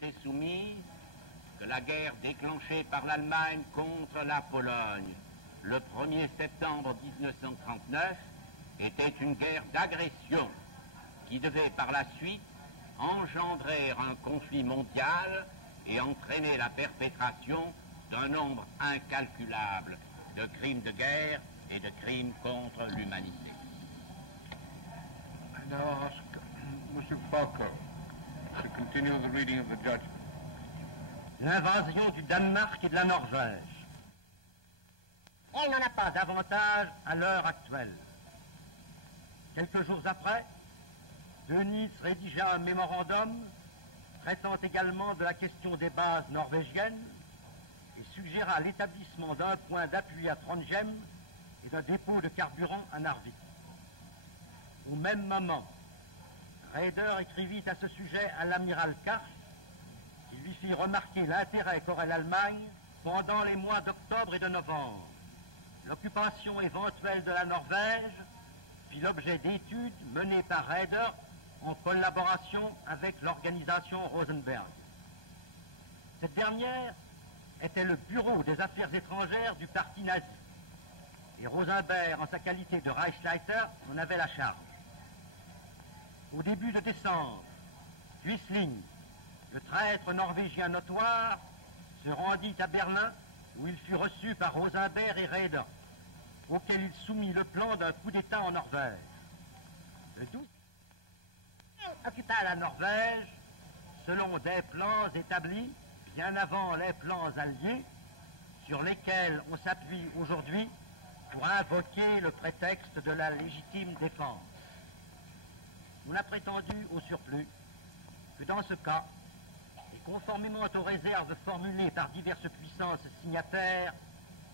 été soumise que la guerre déclenchée par l'Allemagne contre la Pologne le 1er septembre 1939 était une guerre d'agression qui devait par la suite engendrer un conflit mondial et entraîner la perpétration d'un nombre incalculable de crimes de guerre et de crimes contre l'humanité. I now ask M. Falco to continue the reading of the judgment. L'invasion du Danemark et de la Norvège. Elle n'en a pas davantage à l'heure actuelle. Quelques jours après, Dönitz rédigea un mémorandum traitant également de la question des bases norvégiennes et suggéra l'établissement d'un point d'appui à Trondheim et d'un dépôt de carburant à Narvik. Au même moment, Raeder écrivit à ce sujet à l'amiral Karl, qui lui fit remarquer l'intérêt qu'aurait l'Allemagne pendant les mois d'octobre et de novembre. L'occupation éventuelle de la Norvège fit l'objet d'études menées par Raeder en collaboration avec l'organisation Rosenberg. Cette dernière était le bureau des affaires étrangères du parti nazi, et Rosenberg, en sa qualité de Reichsleiter, en avait la charge. Au début de décembre, Quisling, le traître norvégien notoire, se rendit à Berlin où il fut reçu par Rosenberg et Raeder, auquel il soumit le plan d'un coup d'État en Norvège. Le 12 occupa la Norvège selon des plans établis bien avant les plans alliés sur lesquels on s'appuie aujourd'hui pour invoquer le prétexte de la légitime défense. On a prétendu au surplus que dans ce cas, et conformément aux réserves formulées par diverses puissances signataires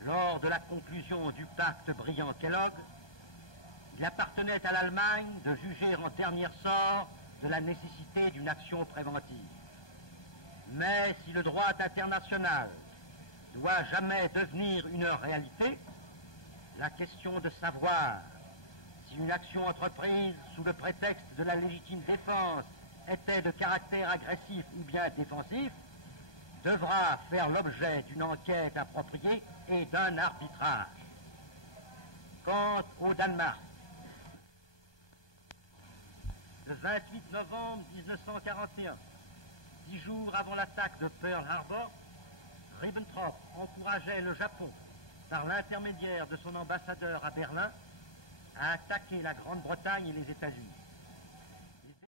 lors de la conclusion du pacte Briand-Kellogg, il appartenait à l'Allemagne de juger en dernier sort de la nécessité d'une action préventive. Mais si le droit international doit jamais devenir une réalité, la question de savoir si une action entreprise sous le prétexte de la légitime défense était de caractère agressif ou bien défensif devra faire l'objet d'une enquête appropriée et d'un arbitrage. Quant au Danemark, le 28 novembre 1941, 10 jours avant l'attaque de Pearl Harbor, Ribbentrop encourageait le Japon, par l'intermédiaire de son ambassadeur à Berlin, à attaquer la Grande-Bretagne et les États-Unis.